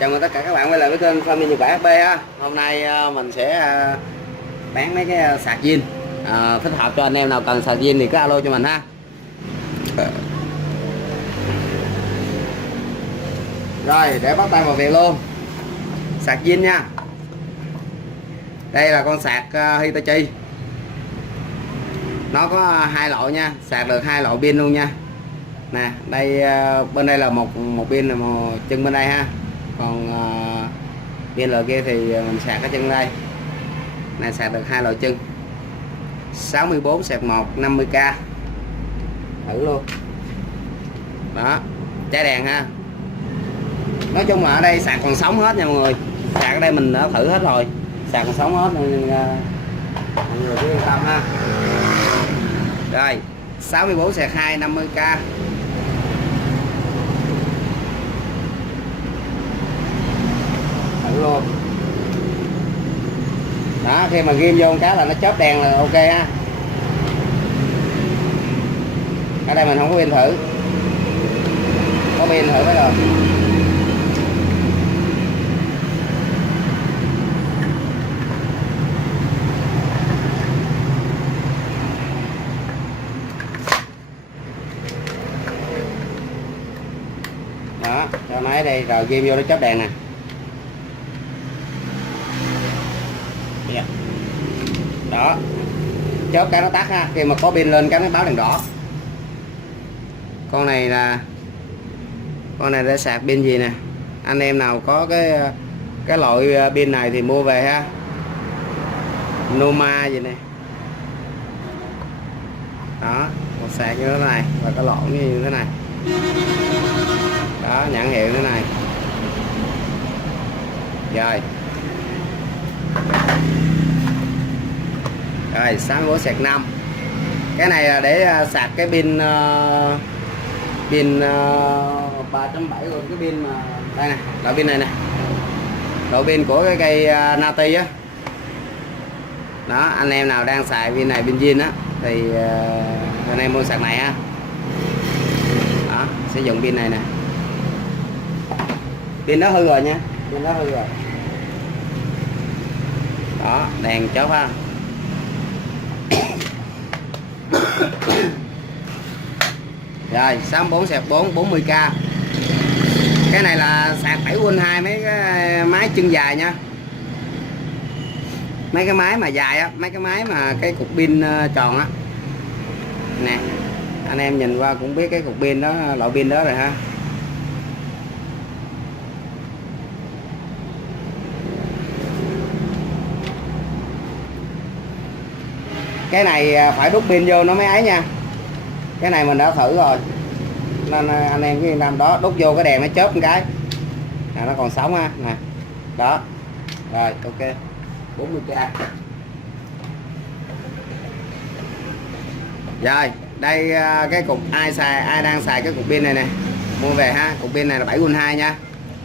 Chào mừng tất cả các bạn quay lại với kênh Farming Nhật Bản HP á. Hôm nay mình sẽ bán mấy cái sạc zin thích hợp cho anh em nào cần sạc zin thì cứ alo cho mình ha. Rồi để bắt tay vào việc luôn. Sạc zin nha. Đây là con sạc Hitachi. Nó có hai loại nha, sạc được hai loại pin luôn nha. Nè, đây bên đây là một pin là một chân bên đây ha. Còn pin loại kia thì mình sạc ở chân đây. Này sạc được hai loại chân. 64 sạc 1 50k. Thử luôn. Đó, trái đèn ha. Nói chung là ở đây sạc còn sống hết nha mọi người. Sạc ở đây mình đã thử hết rồi. Sạc còn sống hết nên mọi người cứ yên tâm ha. Rồi, 64 sạc 2 50k. Thử luôn. Đó, khi mà ghim vô một cái là nó chớp đèn là ok ha. Ở đây mình không có pin thử. Có pin thử mới rồi. Đó, cho máy đây rồi ghim vô nó chớp đèn nè. Đó, chớp cái nó tắt ha, khi mà có pin lên cái nó báo đèn đỏ. Con này để sạc pin gì nè, anh em nào có cái loại pin này thì mua về ha. Noma gì nè. Đó, một sạc như thế này và cái lọn như thế này. Đó, nhãn hiệu thế này. Rồi 64 sạc 5. Cái này là để sạc cái pin 3.7 luôn, cái pin đây nè, loại pin này nè. Loại pin của cái cây Nati á. Đó, anh em nào đang xài pin này, pin zin á thì anh em mua sạc này ha. Đó, sử dụng pin này nè. Pin nó hư rồi nha, pin nó hư rồi. Đó, đèn chớp ha. Rồi 64 sạc 4 40k. Cái này là sạc 7V 2 mấy cái máy chân dài nha. Mấy cái máy mà dài á, mấy cái máy mà cái cục pin tròn á. Nè, anh em nhìn qua cũng biết cái cục pin đó, loại pin đó rồi ha. Cái này phải đút pin vô nó mới ấy nha. Cái này mình đã thử rồi nên anh em cứ yên tâm. Đó, đút vô cái đèn nó chớp một cái là nó còn sống ha. Nè, đó rồi ok. 40k. Rồi đây cái cục ai đang xài cái cục pin này nè, mua về ha. Cục pin này là 7V 2 nha.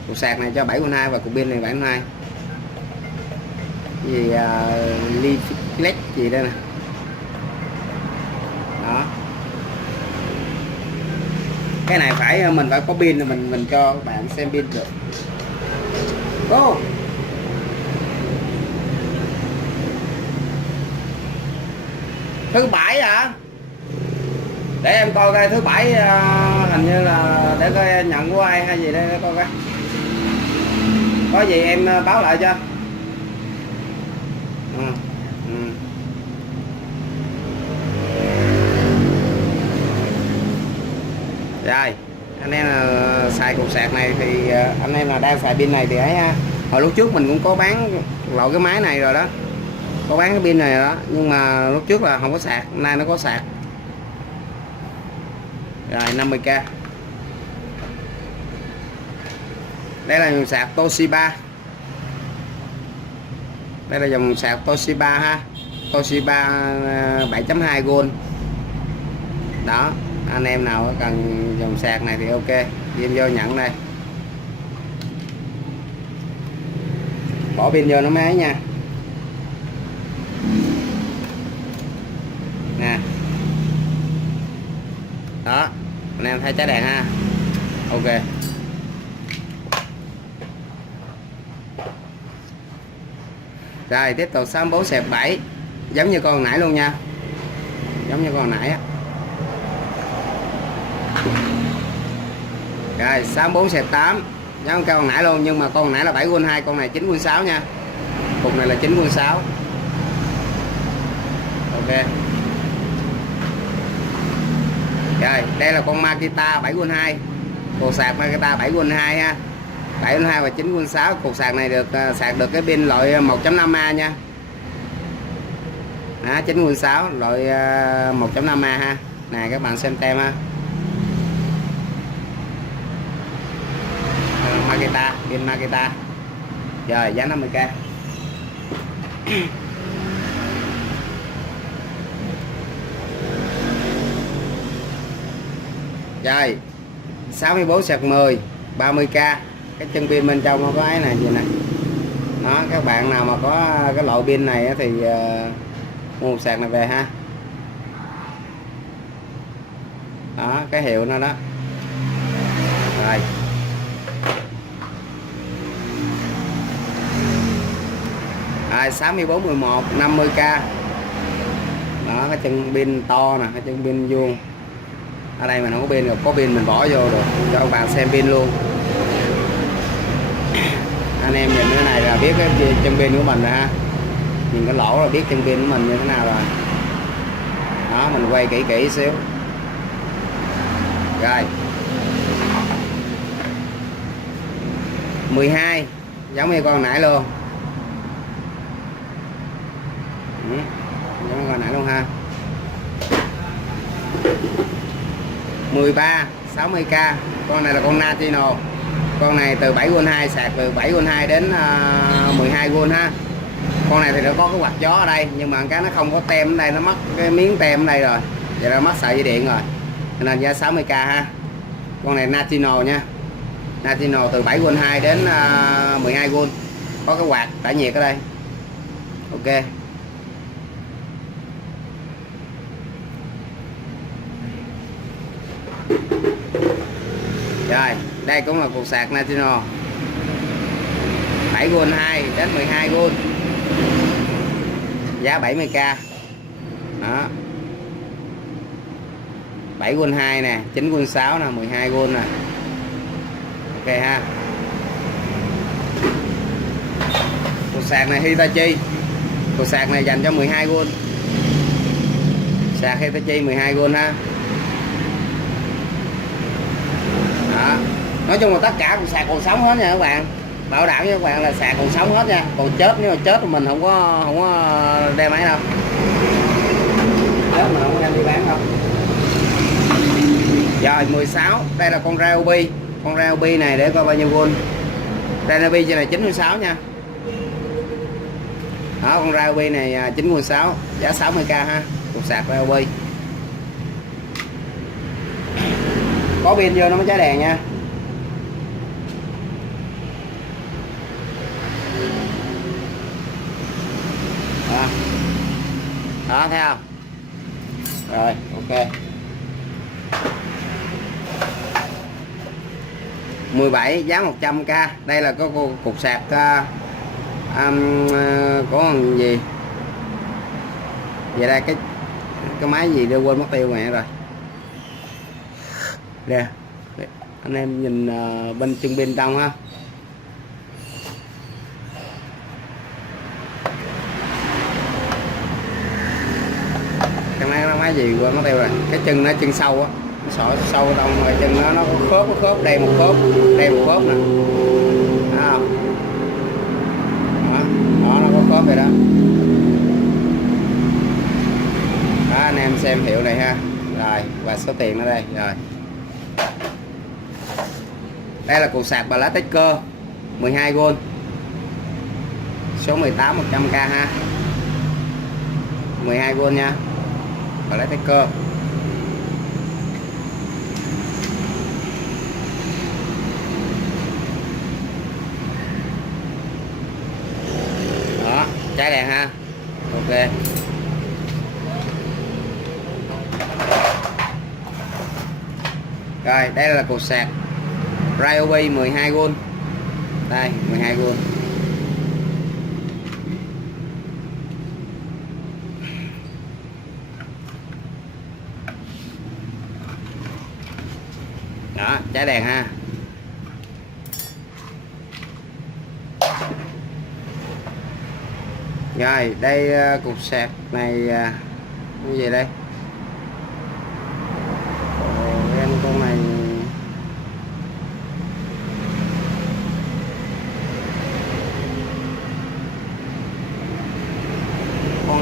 Cục sạc này cho 7V 2 và cục pin này 7V 2 gì Leaflet gì đây nè. Đó, cái này mình phải có pin rồi mình cho các bạn xem pin được. Go. Thứ bảy hả? Để em coi coi thứ bảy hình như là để coi nhận của ai hay gì đây để coi coi. Có gì em báo lại cho. Rồi anh em là xài cục sạc này thì anh em là đang xài pin này thì ấy ha. Hồi lúc trước mình cũng có bán loại cái máy này rồi đó, có bán cái pin này đó, nhưng mà lúc trước là không có sạc, hôm nay nó có sạc. Rồi 50k. Đây là dòng sạc Toshiba. Đây là dòng sạc Toshiba ha. Toshiba 7.2V. Đó, anh em nào cần dòng sạc này thì ok, ghim vô nhận đây. Bỏ pin vô nó mới ấy nha. Nè. Đó, anh em thấy trái đèn ha. Ok. Rồi tiếp tục 64 xẹp 7 giống như con nãy luôn nha, giống như con nãy á. Rồi 64 xẹp 8 giống con nãy luôn, nhưng mà con nãy là 7V2, con này 9V6 nha. Cục này là 9V6. Ok. Rồi đây là con Makita 7V2, cục sạc Makita 7V2 ha, 7V2 và 9V6. Cục sạc này được sạc được cái pin loại 1.5A nha. Đó, 9V6 loại 1.5A ha. Nè các bạn xem tem ha. Makita, pin Makita. Rồi giá 50k. Rồi 64 sạc 10 30k. Cái chân pin bên trong nó có ấy này gì nè. Đó, các bạn nào mà có cái loại pin này thì mua một sạc này về ha. Đó, cái hiệu nó đó. Rồi. Rồi 64 11 50k. Đó, cái chân pin to nè, cái chân pin vuông. Ở đây mình không có pin, rồi có pin mình bỏ vô rồi cho các bạn xem pin luôn. Anh em nhìn cái này là biết cái chân pin của mình rồi ha, nhìn cái lỗ là biết chân pin của mình như thế nào rồi. Đó, mình quay kỹ kỹ xíu. Rồi 12 giống như con nãy luôn. Giống như con nãy luôn ha. 13 60k. Con này là con Natino. Con này từ 7V2, sạc từ 7V2 đến 12V ha. Con này thì nó có cái quạt gió ở đây, nhưng mà cái nó không có tem ở đây, nó mất cái miếng tem ở đây rồi, vậy là mất sợi dây điện rồi, nên giá 60k ha. Con này Natino nha, Natino từ 7V2 đến 12V, có cái quạt tản nhiệt ở đây. Ok. Rồi đây cũng là cục sạc Natino 7V2 đến 12V, giá 70k. Đó, 7V2 nè, 9V6 nè, 12V nè. Ok ha. Cục sạc này Hitachi, cục sạc này dành cho 12V, sạc Hitachi 12V ha. Đó, nói chung là tất cả cục sạc còn sống hết nha các bạn, bảo đảm với các bạn là sạc còn sống hết nha. Còn chết, nếu mà chết thì mình không có đem máy đâu, chết mình không có đem đi bán đâu. Rồi 16, đây là con Ryobi. Con Ryobi này để coi bao nhiêu V. Ryobi trên này 9V6 nha. Đó, con Ryobi này 9V6, giá 60k ha, cục sạc Ryobi. Có pin vô nó mới cháy đèn nha. Đó thấy không? Rồi ok. 17 giá 100k. Đây là có cục sạc có con gì vậy đây, cái máy gì đưa quên mất tiêu mẹ rồi. Nè anh em nhìn bên chân pin trong ha. Cái máy gì quên mất tiêu rồi. Cái chân nó chân sâu á, nó sọ sâu trong rồi, chân nó có khớp đây một khớp nè. Đó không? Đó nó có khớp vậy đó. Đó anh em xem hiệu này ha. Rồi và số tiền ở đây rồi. Đây là cục sạc Blaster 12V, số 18 100k ha, 12V nha, Blaster. Đó, cháy đèn ha. Ok. Rồi đây là cục sạc Ryobi 12V. Đây 12V. cháy đèn ha. Rồi đây cục sạc này cái gì đây? Em con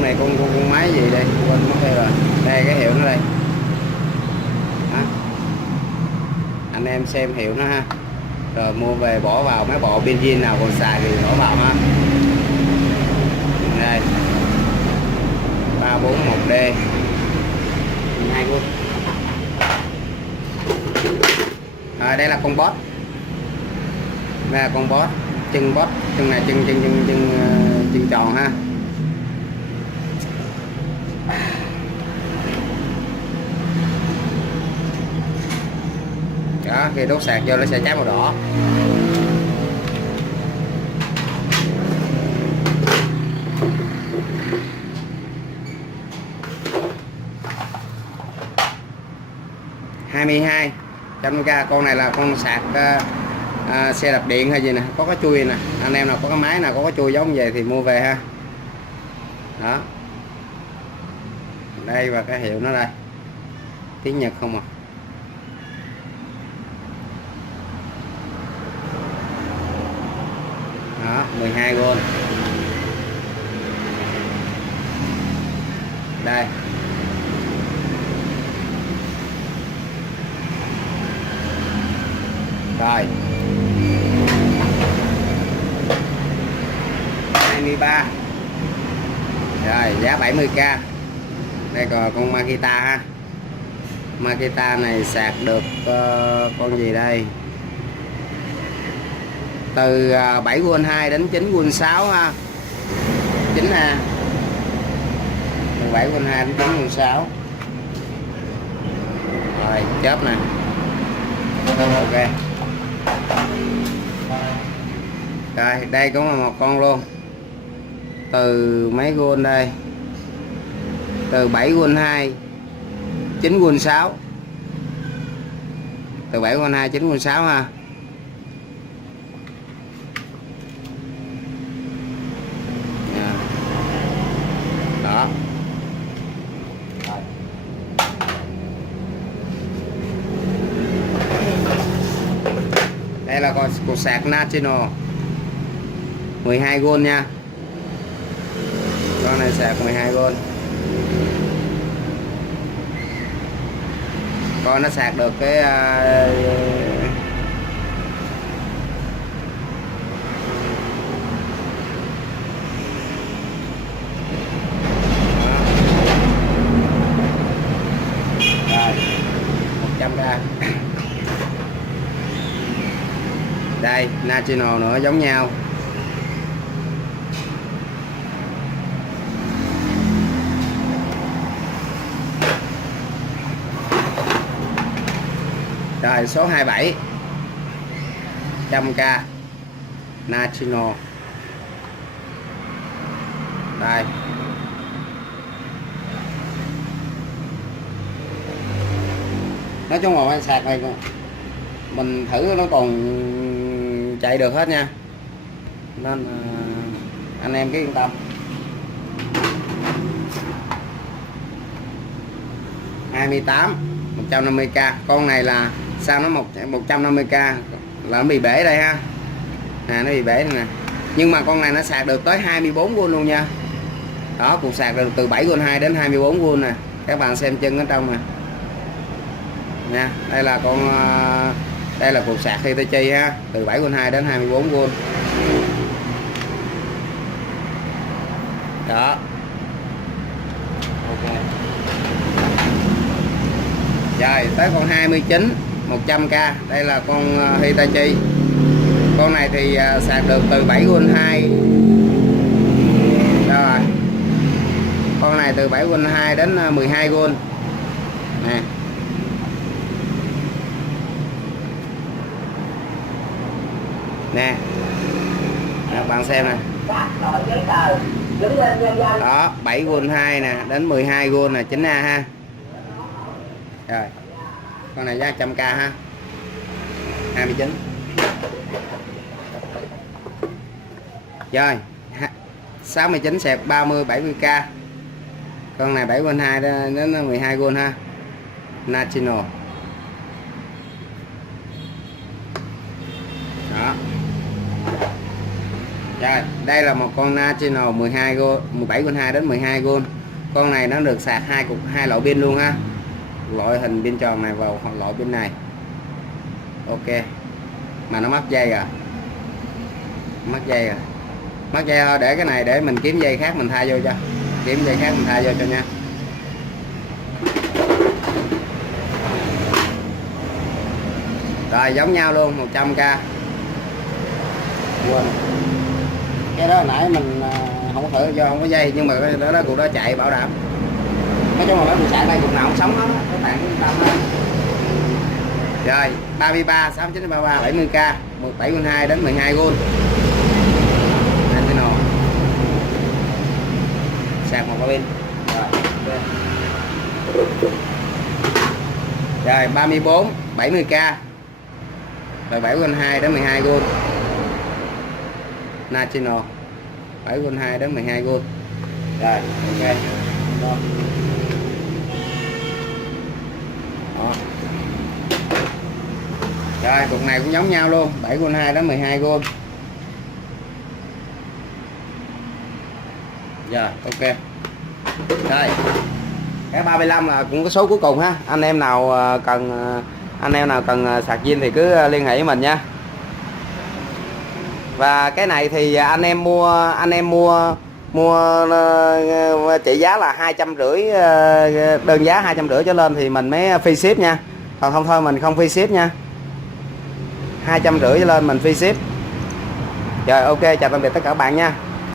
này con máy gì đây, quên mất đây rồi. Đây cái hiệu nó đây đó. Anh em xem hiệu nó ha, rồi mua về bỏ vào mấy bộ benzin nào còn xài thì bỏ vào ha. Đây 341D 12 luôn. Rồi đây là con boss, đây là con boss, chân boss, chân này chân tròn ha. Đó, khi đốt sạc vô nó sẽ cháy màu đỏ. (22 trăm k). Con này là con sạc xe đạp điện hay gì nè, có cái chui nè. Anh em nào có cái máy nào có cái chui giống vậy thì mua về ha. Đó, đây và cái hiệu nó đây, tiếng Nhật không à. Đó 12V đây. Rồi 23. Rồi giá 70k. Đây còn con Makita ha. Makita này sạc được con gì đây, từ 7V2 đến 9V6 ha. 9A, từ 7V2 đến 9V6. Rồi chớp nè. Ok. Rồi đây cũng là một con luôn, từ mấy V đây, từ 7V2 9V6, từ 7V2 9V6 ha. Đó. Đây là cục sạc National 12V nha. Con này sạc 12V. Con nó sạc được cái rồi 100k. Đây National nữa giống nhau. Rồi số 27 100k National. Đây nói chung là sạc này mình thử nó còn chạy được hết nha, nên anh em cứ yên tâm. (28) 150k. Con này là sao nó 150k là nó bị bể đây ha. Nè nó bị bể này nè. Nhưng mà con này nó sạc được tới 24V luôn nha. Đó, cục sạc được từ 7V2 đến 24V nè. Các bạn xem chân ở trong nè. Nha, đây là con đây là cục sạc Hitachi ha, từ 7V2 đến 24V. Đó. Ok. Rồi tới con 29 100k. Đây là con Hitachi. Con này thì sạc được từ 7V2. Rồi. Con này từ 7V2 đến 12V. Nè. Nè. Bạn xem nè. Đó, 7V2 nè đến 12V nè, 9A ha. Rồi. Con này giá 100k ha. 29. Rồi 69 xẹp 30 70k. Con này 7.2 đến 12V ha. National. Đó. Rồi, đây là một con National 12V, 17.2 đến 12V. Con này nó được sạc hai loại pin luôn ha. Loại hình pin tròn này vào loại pin này. Ok. Mà nó mất dây rồi. Mất dây rồi. Mất dây thôi, để cái này để mình kiếm dây khác mình thay vô cho. Kiếm dây khác mình thay vô cho nha. Rồi giống nhau luôn 100k. Quên. Cái đó nãy mình không có thử do không có dây, nhưng mà cái đó cục đó chạy bảo đảm. Nói chung là mấy mình chạy đây cục nào cũng sống hết các bạn yên tâm ha. Rồi 33 6933 70k 17.2 đến 12V. National. Sạc một pin. Rồi 34 70k. Rồi 7.2 đến 12V. National 7.2 đến 12V. Rồi ok. Đó. Rồi cục này cũng giống nhau luôn, 7.2 đến 12V. Rồi ok. Rồi cái 35 là cũng có số cuối cùng ha. Anh em nào cần sạc zin thì cứ liên hệ với mình nha. Và cái này thì anh em mua trị giá là 250, đơn giá 250 trở lên thì mình mới free ship nha. Còn không thôi mình không free ship nha. 250 trở lên mình free ship. Rồi ok, chào tạm biệt tất cả các bạn nha.